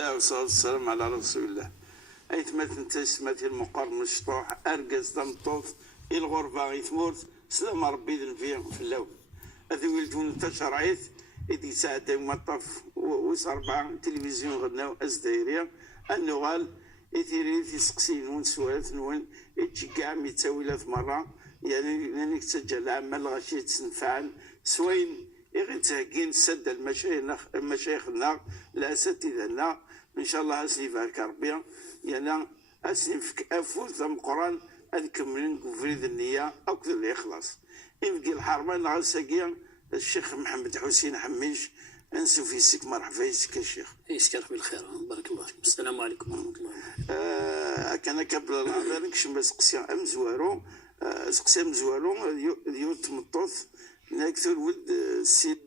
الله والصلاة والسلام على رسول الله. أيتمثل تسمة المقرن الشطوح أرقز دمطوط الغربة يثمورت سلام ربي ذن في اللون هذا ولدون تشرعيت إدي ساعة مطف وصربع تلفزيون غدنا أزدايريا النغال إثيري في سقسين ونسوات نون إتشكع ميتاويلات مرة يعني تسجل عمل غاشي تنفعل سوين يغتاقين سد المشايخنا الأساتذة إن شاء الله أسني بارك ربي يعني أسني في أفوز ثم القرآن أذكملين كفريد النية أكثر الإخلاص يبقي الحرمان على ساقيا الشيخ محمد حسين حميش أنسو في سك مرحبا يسك الشيخ يسكر بالخير بارك الله فيك. السلام عليكم ورحمة الله. كان قبل الأذان كشم سقسيا أمزوارو سقسيا مزوارو ديو تمطوث نكثر ولد سين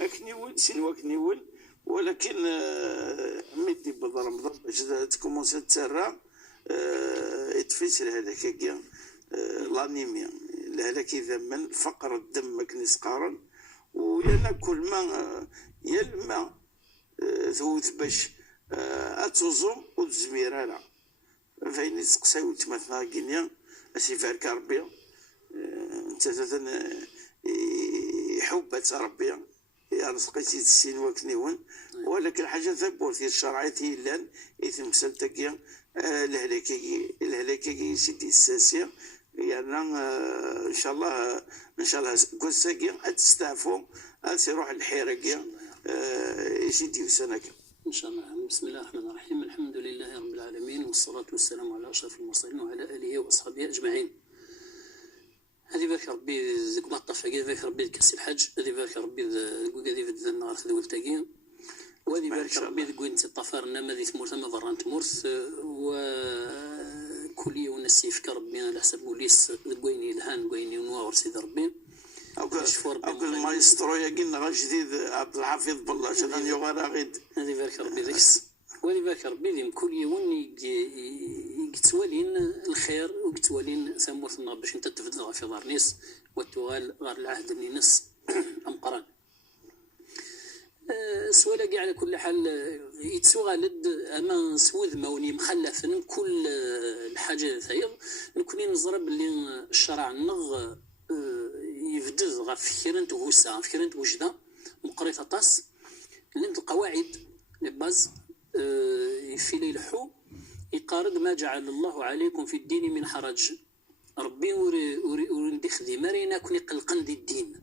أكنيول سين وكنيول ولكن مدي بدر رمضان باش تكومونسي تسرى يتفسر هذاك كيا لانيميا لهذاك إذا من فقر الدم كنيس قارن ويانا كل ما يلما ثوث باش أتوزم وتزمير أنا فين يسقساو وتمثنا كينيا أسيفارك ربي انت حبة ربي يرزقتي السين وكنيون ولكن حاجة ثبوت الشرعية لان إثم سلتكيا الهلاكي سيدي الساسية يعني ان شاء الله قصاكيا أتستعفوا أتروح الحيركيا سيدي وسنك إن شاء الله. بسم الله الرحمن الرحيم. الحمد لله رب العالمين والصلاة والسلام على أشرف المرسلين وعلى آله وأصحابه أجمعين. هذه بارك ربي ذيك ما طفى هذه بارك ربي كاس الحج هذه بارك ربي هذه في النهار ذول تاقين وهذه بارك ربي ذيك وين تطفر نما ذي ثمورث ما ضران تمورث وكل يوم نسيف كربي على حسب وليس وين الهان وين نوار سيد ربي أو كل ما يسترو يقين غير جديد عبد الحفيظ بالله شذان يغار غيد هذه بارك ربي ذيكس وهذه بارك ربي ذي كل يوم يتوالين الخير ويتوالين ثمورثنا باش انت تفدغ في دار نيس وتغال غار العهد اللي نس أمقران سوالا كاع على كل حال يتسوغالد اما سوذ موني مخلف كل الحاجه ثايض نكوني نزرب اللي الشرع النغ يفدز غا فكرنت وهسا فكرنت وجده مقريت طاس لند القواعد لي باز في ليلحو يقارد ما جعل الله عليكم في الدين من حرج ربي ورندي خدي مرينا كوني قلقن دي الدين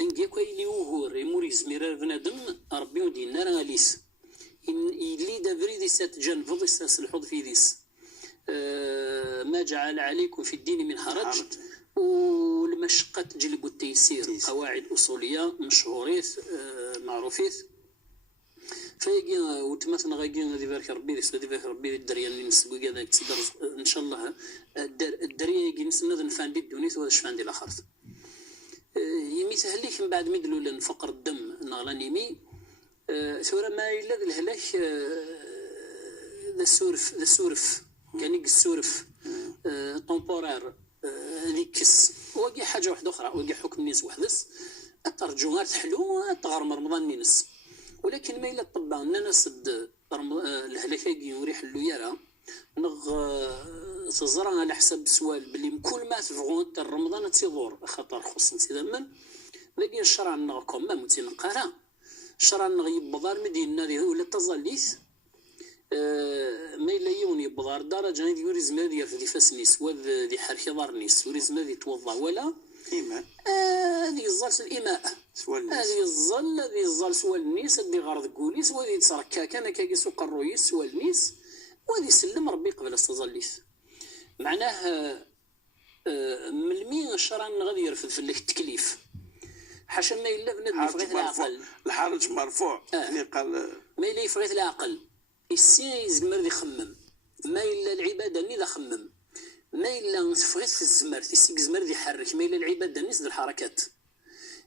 انجي كايلي وهور موريز ميرا بنادم ربي ودينا راه ليس ان يلي دافريدي سات جن فضي ساس الحوض في ديس ما جعل عليكم في الدين من حرج والمشقة تجلب التيسير قواعد أصولية مشهوريث معروفيث فيجي وتمثل غايجي هذه بارك ربي هذه بارك ربي الدريه اللي نسقوا كذا تقدر ان شاء الله الدريه يجي نسند نفاندي الدونيس وهذا شفاندي الاخر يمي سهليك من بعد مدلو لان فقر الدم نغلانيمي ثورة ما إلا الهلاك ذا السورف كان يجي السورف طومبورير هذيكس واقي حاجه واحده اخرى واقي حكم نيس وحدس الترجمات حلو تغرم رمضان نينس ولكن ما إلا الطبع أننا سد الهلاكاكي يوريح اللويرة نغ تزرع على حسب السؤال بلي كل ما تفغون رمضان تيضور خطر خصن سيدا من ذاك الشرع نغكم ما متنقرا الشرع نغ يبضار مدينة ولا تظليث ما إلا يون يبضار درجة يوري زمادية في فاسنيس وذي حركي ضارنيس وري زمادي توضع ولا إيمان هذه الظل الإماء هذه الظل سوال النيس هذه غرض كوليس وهذه تسركا كان كاكي سوق الرويس سوال النيس وهذه سلم ربي قبل استظليث معناه من المين الشرع غادي يرفض في التكليف حاشا ما إلا بنادم يفغيث العقل الحرج مرفوع اللي قال ما إلا يفغيث العقل السين يزمر يخمم ما إلا العبادة اللي ذا خمم ما إلا تفغيث في الزمر تيسيك زمر ذي حرك ما إلا العبادة الناس ذي الحركات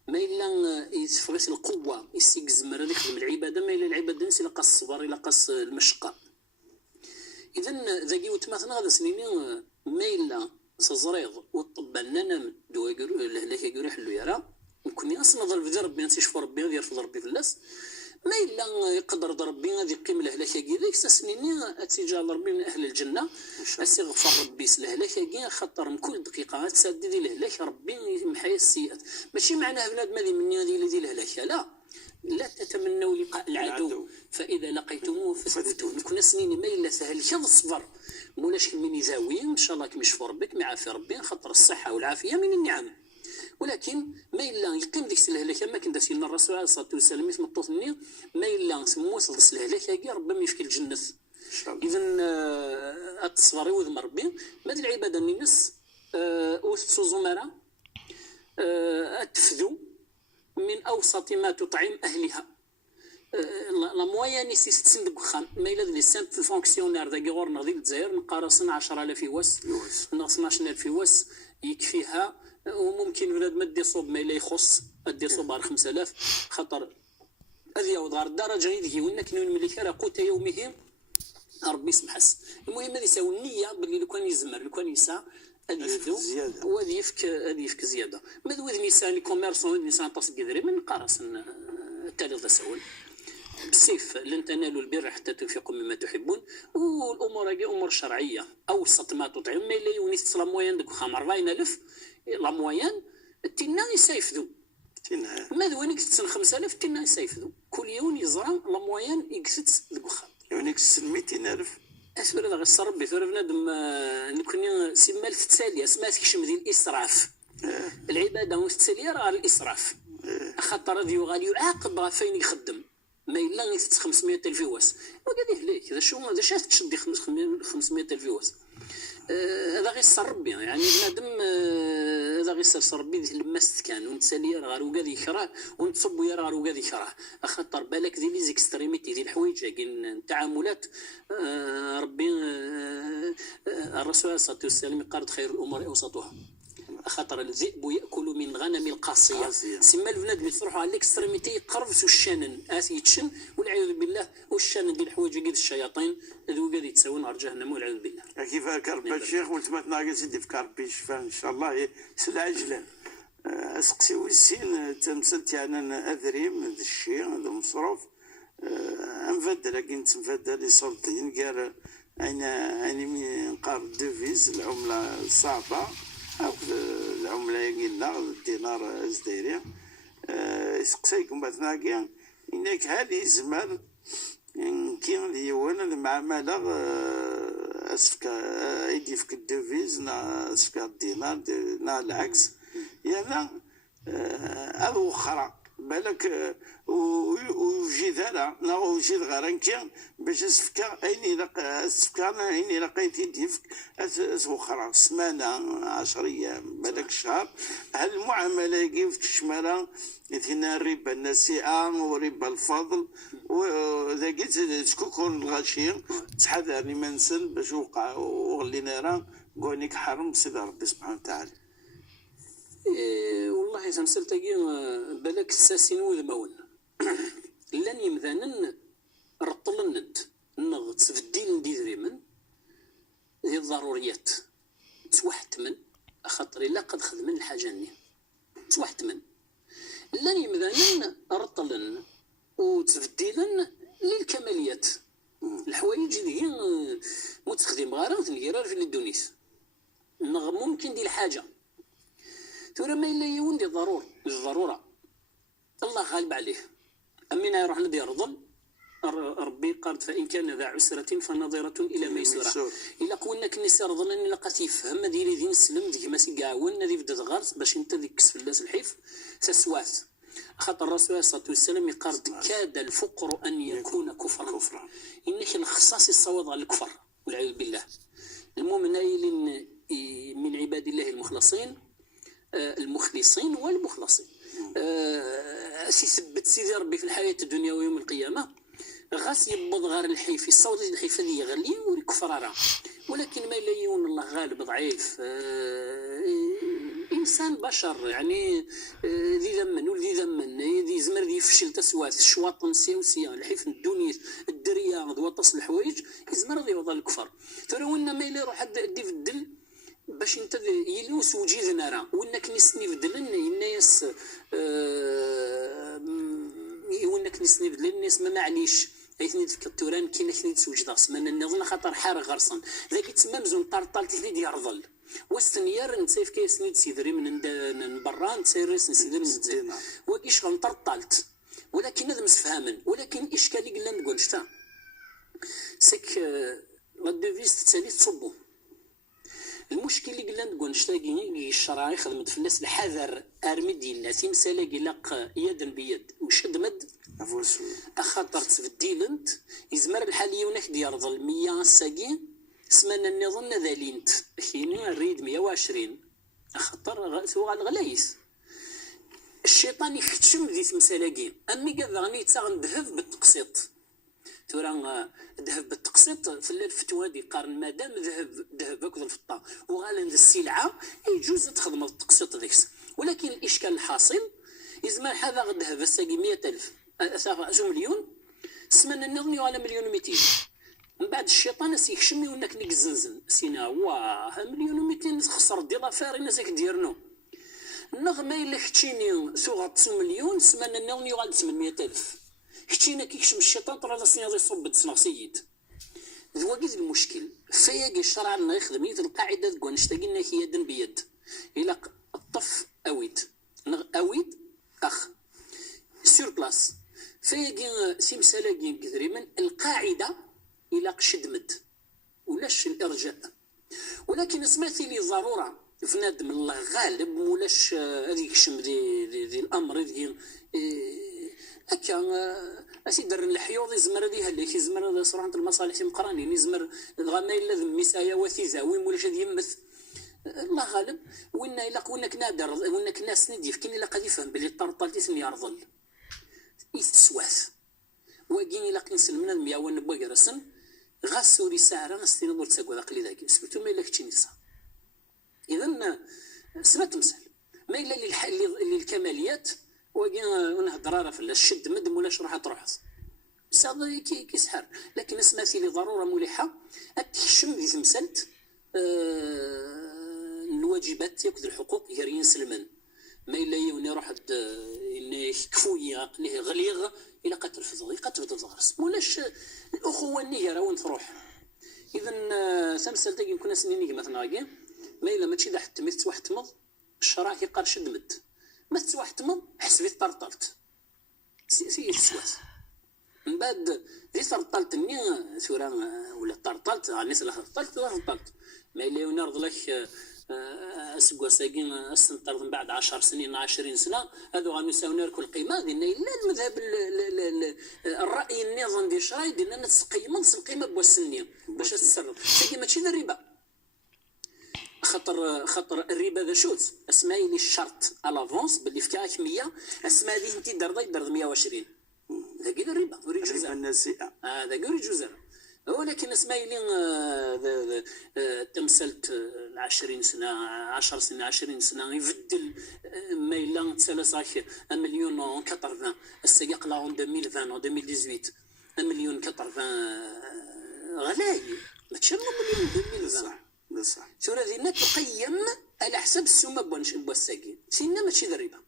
ما إلا يتفغيث القوة يسيك زمر ذي خدم العبادة ما إلا العبادة الناس إلا قص الصبر إلا قص المشقة إذن ذاكي وتماثنا هذا سنين ما إلا سزريض والطب أننا دوا لك يقول يحلو يرى نكون اصلا نظر في ربي نسيشوف ربي غادي يرفض ربي في اللاس ما الا يقدر ربي غادي يقيم الهلاكه كي ذيك سنيني اتجاه ربي من اهل الجنه اسيغفر ربي الهلاكه كي خاطر من كل دقيقه تسدد الهلاك ربي يمحي السيئات ماشي معناه بنادم هذه مني هذه الهلاكه لا تتمنوا لقاء العدو فاذا لقيتموه فاثبتوا كنا سنين ما الا سهل كذا الصبر مولاش من يزاوي ان شاء الله كيمشفو ربي كما يعافي ربي خاطر الصحه والعافيه من النعم ولكن ما الا يقيم ديك الهلاكه ما كنت سيدنا الرسول عليه الصلاه والسلام يتمطوط مني ما الا سموس الهلاكه كي ربما يشكي الجنه اذا التصبر وذم ربي هذه العباده الناس وسط زمراء تفذو من اوسط ما تطعم اهلها لا مويان يسيستن دك خام ما الا لي سامبل فونكسيونير داكي غور نغدي للجزائر نقارصن 10000 واس ناقص 12000 واس يكفيها وممكن ولاد ما دي صوب ما الا يخص دي صوب 5000 خاطر هذه يوضع الدرجه يدي وين كانوا الملكه راه قوت يومهم ربي يسمحس المهم هذه يساوي النيه باللي لو كان يزمر لو كان يسعى هذه يفدو وهذه يفك زياده ماذا وذ نساء لي كوميرسون نساء تصق دري من قارص التالي تسول بالسيف لن تنالوا البر حتى تنفقوا مما تحبون والامور هذه امور شرعيه اوسط ما تطعم ما الا يونس لا موين دك 40000 لا موين تينا يسيفدو ماذا وين يكتسن 5000 تينا يسيفدو كل يوم يزرع لا موين يكتس دك وخا يونس يكتسن 200000 اسفل هذا غير ربي ثور بنادم نكون سمال في التاليه سمات كشم ديال الاسراف العباده والتاليه راه الاسراف خاطر هذا غادي يعاقب راه فين يخدم ما الا غير 500000 واس وقال ليك هذا شو هذا شاف تشدي 500000 واس هذا غير ربي يعني بنادم هذا غير ربي لمست كان ونتسالي راه وقال يكره ونتصب يا راه وقال يكره خاطر بالك دي لي زيكستريميتي ديال الحوايج كاين التعاملات ربي الرسول عليه الصلاه والسلام قال خير الامور اوسطها خاطر الذئب ياكل من غنم القاصيه سما البنادم يصرحوا على الاكستريميتي يقرفسوا الشانن يتشن والعياذ بالله والشانن ديال الحوايج كيد الشياطين هذو قاعد يتساوون نهار جهنم والعياذ بالله كيف كرب الشيخ ولتمات ناقص يدي في كربي الشفاء ان شاء الله سل عجلا اسقسيو السين تمثل تاعنا اذريم هذا الشيء هذا مصروف انفدل كي نتفدل لي سلطين قال انا نقار ديفيز العمله الصعبه أو العملة قلنا الدينار الجزائري يسقسيكم بثناكيا إنك هذه زمر كاين لي وانا المعاملة أسفك أيدي فك الدوفيز نا أسفك الدينار نا العكس يعني هذا أخرى بالك وجيد هذا نا وجيد غير باش اسفكا اين لقيت يديفك اسوخرا سمانه 10 ايام بالك الشهر هاد المعامله كيف الشماله يثنى الربا النسيئه وربا الفضل وذاك تكون الغشي تحذر لما نسل باش وقع وغلينا راه كونيك حرم سيدي ربي سبحانه وتعالى والله سمسلتكي بالك الساسين وذمون لن يمذانن رطل الند نغ تفديل ندي دريمن هي الضروريات توحت من خاطر الا قد خدمن الحاجه ني توحت من لن يمذانن رطلن وتفديلا للكماليات الحوايج اللي هي متخدم غير تنقرا في الدونيس نغ ممكن دي الحاجه ترى ما الا يون دي الضروره الله غالب عليه امينا يروح ندي يرضل ربي قال فان كان ذا عسره فنظره الى ميسوره الا قولنا كنيس يرضل ان لقات يفهم ديري دين سلم ديك ما سيقاون ذي بدا غارس باش انت ذيك كسف الناس الحيف سسواس خاطر الرسول عليه الصلاه والسلام يقال كاد الفقر ان يكون كفرا انك الخصاص الصواب على الكفر والعياذ بالله المؤمن من عباد الله المخلصين والمخلصين سيثبت سيدي ربي في الحياة الدنيا ويوم القيامة غاس يبض غير الحيف يصوت الحيف هذه يغلي والكفر راه ولكن ما لا يون الله غالب ضعيف انسان بشر يعني ذي ذمن ولذي ذمن ذي زمر ذي يفشل تسوات الشواط سيوسيا الحيف الدنيا الدريا ضواطس الحوايج يزمر ذي وضع الكفر ترى وين ما يلا يروح حد يدي في الدل باش انت يلي سوجي نرى وانك نسني بدلن الناس وانك نسني بدلن الناس ما معليش ايثني في التوران كاين ايثني تسوجد من نظن خاطر حار غرسن ذاك تما مزون طرطال تيدي يرضل واستنيار نتسيف كيسني تسيدري من برا نتسيرس نسيدري من الزين وكيش غنطرطالت ولكن هذا مسفهما ولكن الاشكال اللي قلنا نقول شتا سك لا ديفيز تسالي تصبو المشكل اللي قلنا نقول نشتاقي الشرع خدمت في الناس الحذر ارمي ديالنا تيمسالا قلق يدا بيد وشد مد اخاطر تبديل انت يزمر الحاليه ونك ديال ظل 100 ساقي سمانا نظن ذالينت كاينين الريد 120 اخاطر سوغ الغلايس الشيطان يختشم ذي تمسالاقي امي كذا غني تاغن ذهب بالتقسيط تورا ذهب بالتقسيط في الفتوى دي قارن مادام ذهب هكذا الفطه وغالن السلعه يجوز تخدم التقسيط ذيكس ولكن الاشكال الحاصل يزمر هذا ذهب الساقي 100,000 2 مليون سمنا نظني على 1,200,000 من بعد الشيطان سيخشمي ونك نيك الزنزن سينا واه 1,200,000 خسر دي لافير الناس ديرنو النغمه الا خشيني سوغ 9 مليون سمنا نظني على 800,000 خشينا كيكشم الشيطان ترى سنيا يصب تسنا سيد ذواقيز المشكل فياقي الشرع لنا يخدم القاعده تقول نشتاقي هي يدا بيد الى الطف اويد اويد اخ سور بلاس فياقي سيمسالاقي كثري من القاعده الى قشد مد ولاش الارجاء ولكن سمعتي لي ضروره فنادم الله غالب ولاش هذيك الشم ذي الامر ذي هكا اسي در الحيوض يزمر هذه اللي يزمر صراحه المصالح مقرانين يزمر الغمايل لازم مسايا وثيزاوي ولاش هذه يمث الله غالب وين الا وينك نادر وينك ناس نديف كاين الا قد يفهم بلي الطرطال تسمي يرضل يتسواث وكاين الا كنسلمنا المياه ونبغي رسن غاسوري ساعه غاستين نقول تساقوا ذاك اللي ذاك سبتو ما الا كتشي نسا اذا سمعت تمثل ما الا للكماليات وكاين ونهضر في الشد مدم ولاش راح تروح هذا كيسحر لكن اسماتي لي ضروره ملحه اكشم ذي تمثلت الواجبات ياخذ الحقوق يرين سلمان ما الا يوني روح كفويا قليه غليغ الى قتل فضل قتل الغرس ولاش الاخوه النيره وين تروح اذا سمسل تاكي يكون سنيني مثلا كاع ما الا ماشي ذا حتى ميت واحد تمض الشرع كيقار شد مد ما واحد تمض حسبي طرطلت سي تسواس من بعد ذي طرطلت ني ثورا ولا طرطلت الناس اللي طرطلت ما الا ينرض لك اسقوا ساقين استنطرد من بعد 10 سنين 20 سنه هذو غنساونا لكل القيمه ديالنا الا المذهب الراي النظام ديال الشرع ديالنا نتقيم القيمه بوسنيه باش تتصرف ساقي ماشي ذا الربا خطر الربا ذا شوت اسماء لي الشرط الافونس باللي فكاك 100 اسماء ذي انت درد 120 ذا كذا الربا وري جزء النسيئه هذا قوري جزء ولكن اسماء لي تمثلت 20 سنه 10 سنه 20 سنه يبدل ما الا تسالساك 1,080,000 السياق لا 2020 و 2018 1,080,000 غلاي ما تشمو 1,020,000 صح سورة ذي تقيم على حسب السومة بوالساقين سينا ماشي ذا الربا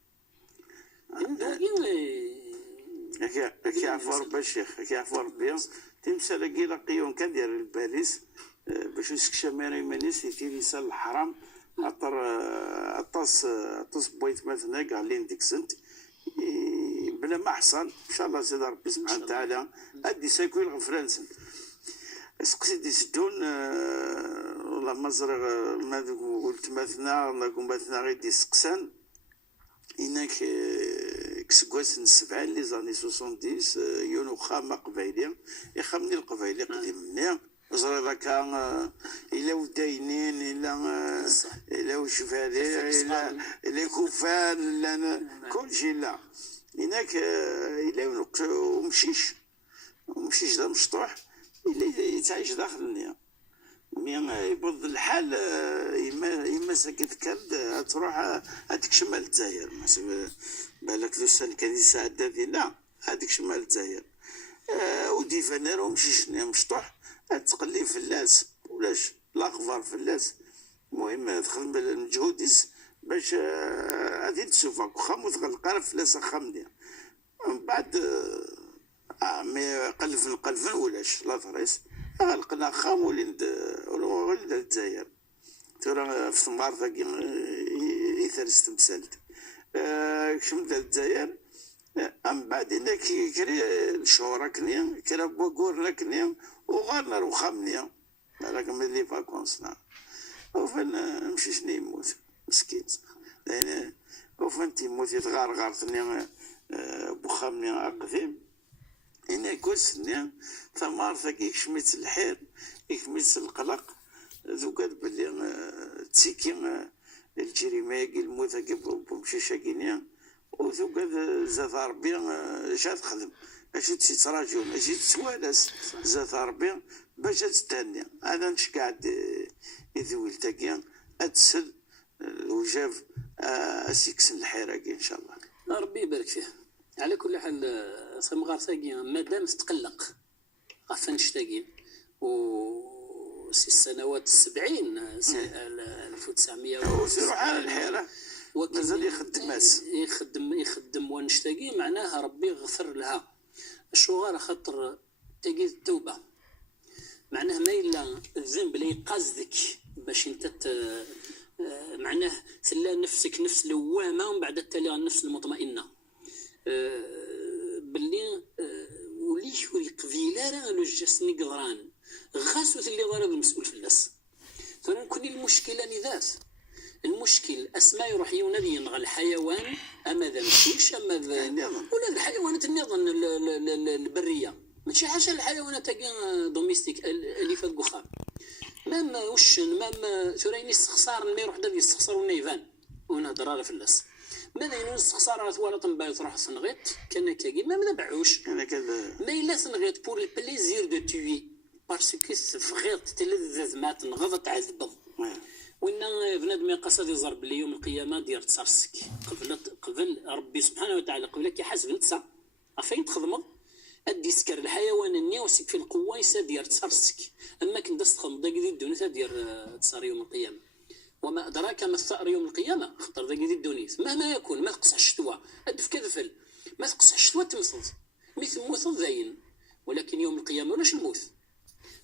كي عفو ربي الشيخ كي عفو ربي تمثل كي لقيون كدير الباريس باش يسكشى ماري مانيس يتيري سال الحرام عطر عطس بويت مثلا كاع لين ديك سنت بلا ما حصل ان شاء الله سيدي ربي سبحانه وتعالى ادي ساكوي الغفرانسن سقسيت يسدون والله ما زرغ ما قلت مثلا نكون مثلا غير دي سقسان إنك كسكواس السبعة اللي زاني 70 يونو خامة قبايلية يخمني القبايلي قديم زرغ ذاكا إلا وداينين إلا وشفالي إلا كوفان إلا كل شيء لا إنك إلا ومشيش ذا مشطوح اللي يتعيش داخل النية يبض الحال إما ساكت كرد تروح هذيك شمال الجزائر بالك لو سان كان يساعد هذه لا هذيك شمال الجزائر ودي فنار ومشيش مشطوح تقلي فلاس ولاش لا غفار فلاس المهم تخدم المجهود باش غادي تشوفك واخا متغلقه فلاس خامدين من بعد مي قلفن ولاش لا فريس غلقنا خام ولد الجزائر ترى في ثمار ثاقي يثرس تمثالت كشم دا الجزائر ام بعد انك كري الشهور كنيا كرا بوغور كنيا وغارنا روخامنيا راك ملي فاكونسنا وفن نمشي شنو يموت مسكين لان وفن تيموت يتغارغر ثني بوخامني قديم انا كوسني ثمار ثاقي كشميت الحير يكميت القلق ذوكاد بلي تسيكي الجريمة الموت بمشي شاكينيا وذوكاد زاد ربي اش تخدم اش تراجعون اش تسوالس زاد ربي باش تستهني هذا نش قاعد يذوي تاكيا اتسل وجاف اسيكسن الحراقي ان شاء الله ربي يبارك فيه. على كل حال سمغار ثاقي مادام تقلق غفا نشتاقين و السنوات 70 1900 وسيروا على الحيرة مازال يخدم ونشتاقي معناها ربي يغفر لها الشغار خاطر تاقي التوبة معناه ما إلا الذنب اللي يقصدك باش انت معناه تلا نفسك نفس لوامة ومن بعد تلا النفس المطمئنة باللي وليش القبيلة راه لو جسني قدران غاسوت اللي ضرب المسؤول في الناس ترى نكون المشكله ذات المشكل اسماء يروح ينادي ينغى الحيوان اما ذا مشيش اما ذا ولا الحيوانات النظام البريه ماشي حاجه الحيوانات تاعي دوميستيك اللي في القخام مام وشن مام ترى استخسار ما يروح دا يستخسر ونيفان ونهضر في الناس ماذا يستخسر ولا تنبايت تروح صنغيط كان كاكي ما بعوش انا كذا ما الا صنغيط بور البليزير دو توي باسكو فغيط تلذذ ما تنغض تعذب وإن بنادم قصد يضرب لي يوم القيامة دير تصرسك قبل ربي سبحانه وتعالى قبلك يحاسب نتسا أفين تخدمض أدي سكر الحيوان النيوسك في القوة يسا دير تصرسك أما كنت تخدم ذاك ذي الدنيا دير تصار يوم القيامة وما أدراك ما الثأر يوم القيامة خطر ذاك ذي الدنيا مهما يكون ما تقصح الشتوى أدف كذفل ما تقصح الشتوى تمصد مثل موت ذاين ولكن يوم القيامة ولاش الموت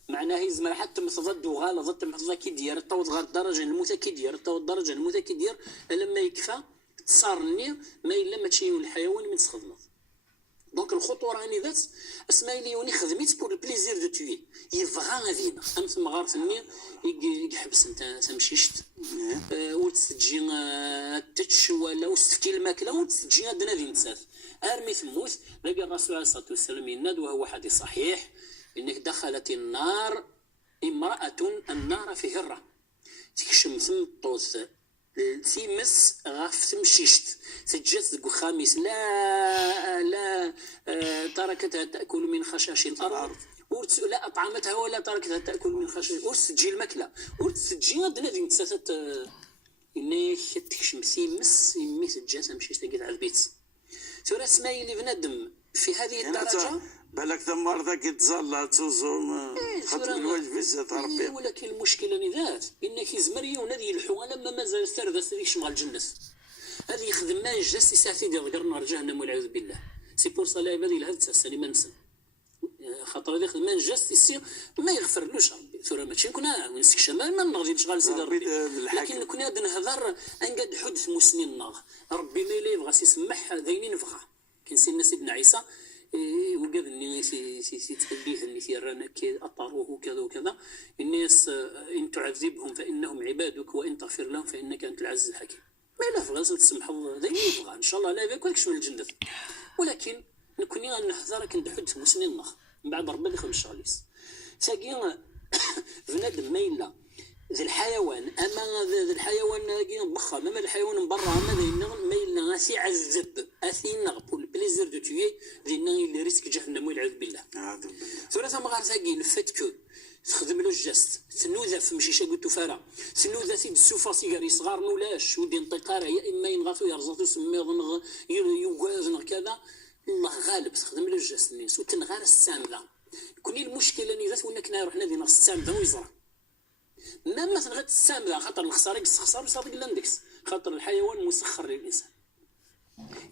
معناه يزمر حتى متضد وغالظ تمحض كي دير طود غير الدرجه الموتى كي دير طود الدرجه الموتى كي دير لما يكفى تصارني ما الا ما تشينو الحيوان من تخدمه دونك الخطوره راني ذات اسماء لي وني خدميت بور البليزير دو توي يبغى غادينا ام ثم غار ثني يحبس انت تمشيشت وتسجي تتش ولا وتفكي الماكله وتسجي عندنا ذي نتسات ارمي ثموت لقى الرسول عليه الصلاه والسلام يناد وهو حديث صحيح إنك دخلت النار امرأة النار في هرة تكشم ثم طوس تيمس غاف تمشيشت سجلت خامس لا تركتها تأكل من خشاش الأرض لا أطعمتها ولا تركتها تأكل من خشاش وتسجل المكلة وتسجل عندنا ذي نتسات إنك تكشم ثيمس يمي سجلت مشيت لقيت على البيت ترى اسماء اللي بنادم في هذه الدرجة بالك ثمار ذاك يتزلى تزوم خاطر الواجب بزاف ربي ولكن المشكله ذات انك يزمري ونادي الحوان لما مازال سرد سري شمال الجنس هذه يخدم ما يجلس ساعتين ديال نار جهنم والعياذ بالله سي بور صلا عبادي لهذا السنه ما نسى خاطر هذا ما نجس يصير ما يغفرلوش ربي ثم ماشي كنا ونسك شمال ما نغادي شغال سيدي ربي لكن كنا نهضر انقد حدث مسنين ناغ ربي ما يبغى يسمح ذينين نفخه كي سيدنا سيدنا عيسى وقال اني سي تحديث اني رانا اطروه وكذا وكذا الناس ان تعذبهم فانهم عبادك وان تغفر لهم فانك انت العزيز الحكيم ما لا فغاز تسمح ذي يبغى ان شاء الله لا يبغى كلش من الجنه ولكن نكوني نحضر كنت حدث مسنين نخ من بعد ربي اللي خمس شغاليس ساقي بنادم ما الا ذي الحيوان اما ذي الحيوان كي بخا اما الحيوان من برا ما الا غاسي عذب اثي نغبو بليزير دو توي لان اللي ريسك جهنم والعياذ بالله ثلاثه مغار ساقي الفتكو تخدم له الجست ثنوذا في مشيشه قلت فارا ثنوذا سيد السوفا سيغاري صغار مولاش ودي انتقاره يا اما ينغاثو يرزطو سميض يوغازن كذا الله غالب تخدم له الجست الناس وتنغار السامده كوني المشكله اللي ذات وانك نروح نادي نص السامده ويزرع ما مثلا غتستعمل خاطر الخساره يستخسر صادق لاندكس خاطر الحيوان مسخر للانسان.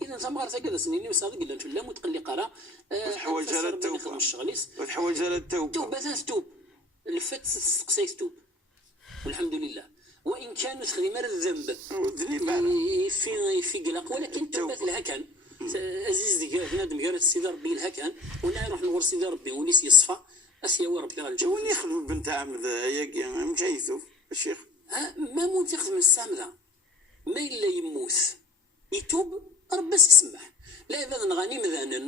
اذا ثمار هكذا سنيني صادق الا في الله متقلق راه الحوايج على التوبه والحوايج على التوبه توبه توب الفت تستقسيك توب والحمد لله وان كانت خدمه الذنب في قلق ولكن توبه لها كان عزيز ديك بنادم قال سيدي ربي لها كان ولا يروح نور سيدي ربي وليس يصفى اسيا وربي راه الجو وين يخدم بنت عمد هيا مشايثو الشيخ ما موت يخدم السامده ما الا يموت يتوب ربي يسمح لا اذا نغني مثلا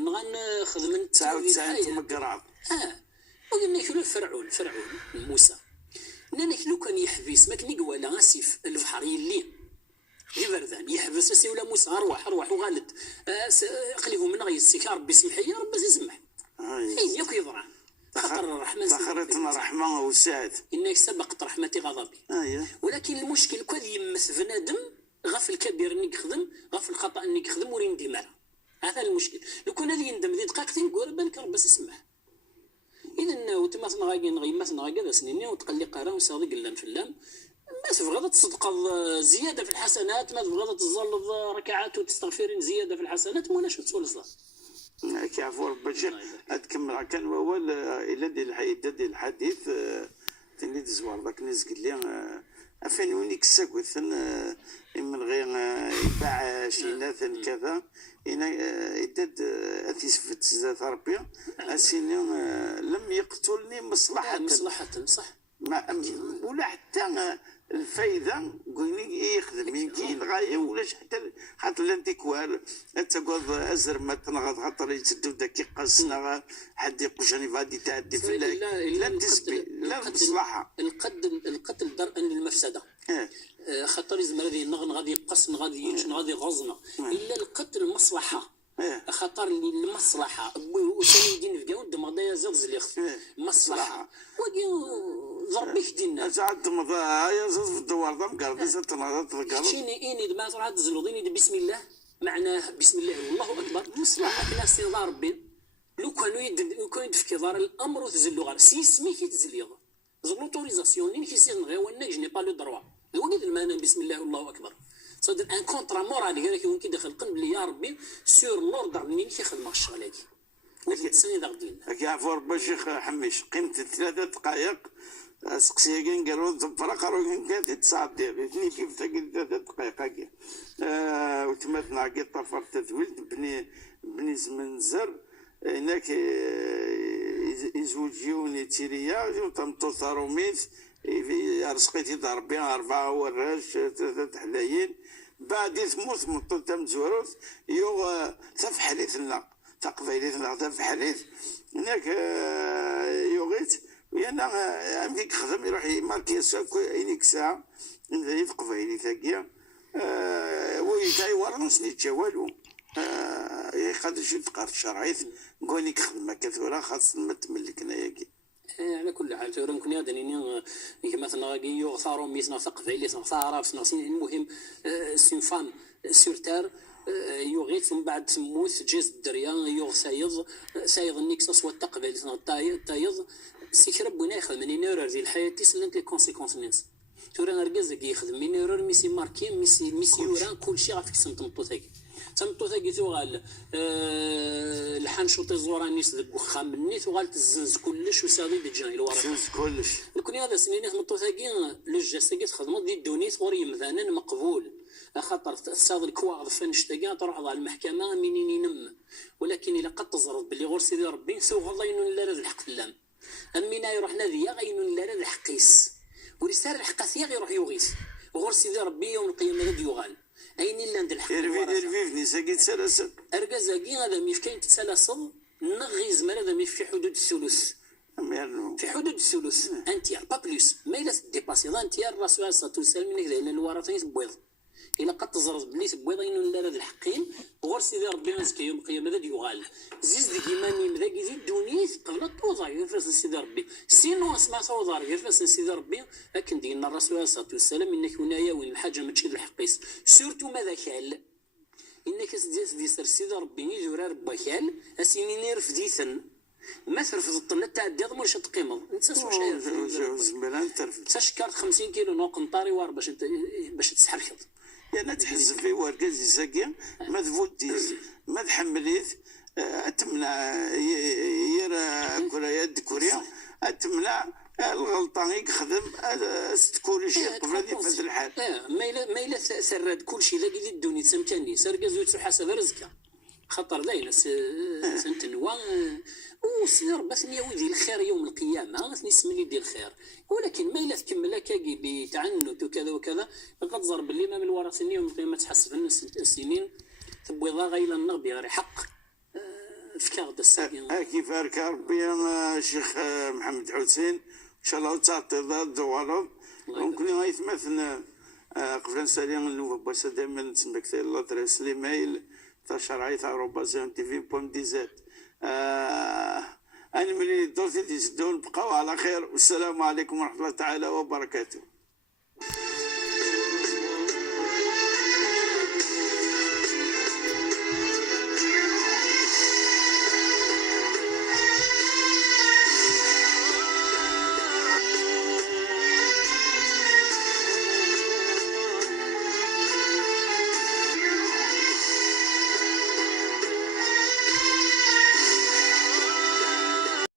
نخدم 99 مقراض وقلنا كلو فرعون موسى نانا كلو كان يحبس ما كان يقوى اسيف البحر يلين غير بردان يحبس اسي ولا موسى اروح وغالد قلبوا من غير السكار بسمحيه ربي يسمح ياك يضرع خاطر الرحمن سخرتنا رحمه وسعد انك سبقت رحمتي غضبي ولكن المشكل كذا يمس بنادم غف الكبير انك يخدم غف الخطا انك يخدم ورين ديما هذا المشكل لو كان هذه يندم ذي دقيقتين نقول بالك ربي يسمح اذا وتما غيمات هذا سنيني وتقلق راه وصادق الا في اللام ما تبغى تصدق زياده في الحسنات ما تبغى تزلط ركعات وتستغفرين زياده في الحسنات ولاش تسول الصلاه كيعفو ربي الشيخ تكمل كان هو الا ديال الحديث تني تزوار ذاك الناس قال لي افين وينك الساكوث من غير يباع شينات كذا هنا يدد اتيسفت زاد ربي اسيني لم يقتلني مصلحة صح ولا حتى الفايده قولي يخدم يمكن غايه ولاش حتى خاطر الانتيكوار تقعد ازر ما تنغض خاطر يتسدو داك يقصنا حد يقشني غادي تعدي في لا تسبي لا مصلحه القتل درءا للمفسده خاطر يزمر هذه غادي يقص غادي ينشن غادي يغزنا الا القتل مصلحه خاطر المصلحه وثاني يدين في قاود ما غادي يزلزل يخف مصلحه ضربيك دينا زعد مضا يا زوز في الدوار ضم قال ستنهض تذكر شيني اني ما تروح تزلوديني بسم الله معناه بسم الله والله اكبر مصلحه ناس يضار ربي لو كانوا يد في كدار الامر وتزلو غير سي سميك يتزليض زلو اوتوريزاسيون لين كيسير نغي وانا جني با لو دروا وليد المعنى بسم الله والله اكبر صدر ان كونترا مورال قال لك يمكن يدخل قلب لي يا ربي سور لوردر منين كيخدم الشغله هذه وتسني ذا غدينا كيعفو ربي الشيخ حميش قيمه 3 دقائق سقسي كان قالوا فرق روح كانت تصعد اثنين كيف تقول 3 دقائق هكا وتمثنا كي طفر تذويل بني زمنزر هناك يزوجيوني تيريا تمطو ثاروميت رزقيتي ضربي 4 وراش 3 حلايين بعد تموت مطو تم زوروت يو تفحليتنا تقبيليتنا تفحليت هناك يوغيت ويانا عندك خدم يروح يماركي عينيك ساعه في قبيلي ثاقيه ويتاي ورنس نيتشا والو يقدر شي تقارت شرعيت نقول لك خدمه كثيره خاص ما تملكنا ياكي على كل حال تورا نكون يدني مثلا يغثاروا ميسنا ثقف عليه ثارا المهم سين فام سورتار يغيث من بعد تموت جيز الدريا يغ سايض النكسس والتقبل تايض سيك ربنا يخدم من ينورر ديال الحياه تسلمت لي كونسيكونس ناس تورا نركز يخدم من ينورر ميسي ماركي ميسي يورا كلشي غافيك تمطو ثاقي تمطو ثاقي ثوغال الحان شوطي زورانيس ذك وخام مني ثوغال تزنز كلش وساوي بالجاي الورا تزنز كلش كون هذا سنين تمطو ثاقي للجساقي تخدموا دي دونيت غوري مثلا مقبول خاطر تستاذ الكواغ فنشتاقا تروح على المحكمه منين ينم ولكن الا قد تزرد باللي غور سيدي ربي سوغ الله ينون لا الحق اللام امينا يروح ناديا غينون لا الحقيس ورسال الحقاثيه غيروح يغيث غور سيدي ربي يوم القيامه غادي يغال اين الا عند الحق يرفيفني ساكي تسلسل اركازاكي هذا ميفكاين تسلسل نغي زمان هذا ميف في حدود الثلث في حدود الثلث انتيار با بلوس ما الا ديباسي انتيار الرسول صلى الله عليه وسلم منك لان الورثه بويض إلا قد تزرز بلي تبويضين ولا هذا الحقين غور سيدي ربي مسكي يوم القيامة هذا يغال زيز ديك إيماني مذاك يزيد دونيث قبل الطوضة يفرس سيدي ربي سينو اسمع صوضار يفرس سيدي ربي لكن دينا الرسول عليه الصلاة والسلام إنك هنايا وين الحاجة ما تشيد الحقيس سورتو ماذا كال إنك سديس دي سر سيدي ربي يزور ربا كال أسيني نير فديثن ما ترفض الطلة تعدي ضمن شي تقيمض انت زميلان ترفد انت شكرت 50 كيلو نوق نطاري وار باش انت باش تسحركض يعني تحس في ورقاز يساقي ما تفوتيش ما تحمليت تمنع كريات كوريا تمنع الغلطه يخدم ستكوري شي قبل هذه في هذا الحال ما الا سرد كل شيء لاقي الدنيا تسمكاني سرقز وتحاسب رزقه خطر داينا سنتنوا وسير بس نياوي الخير يوم القيامه غثني سمني ديال الخير ولكن ما الا تكمل هكاكي بتعنت وكذا وكذا قد زر باللي ما من الورا سنين يوم القيامه تحسب السنين تبويضا غير النغبي غير حق فكاغ الساكن كيف بارك ربي يا شيخ محمد حسين ان شاء الله تعطي ضد دوالو ممكن يتمثل قبل نسالي النوفا باش دائما نسمى كثير لادريس لي ميل تاع شرعي تاع روبازيون تي في بوم دي زاد انا ملي درتي تسدون بقاو على خير والسلام عليكم ورحمه الله تعالى وبركاته.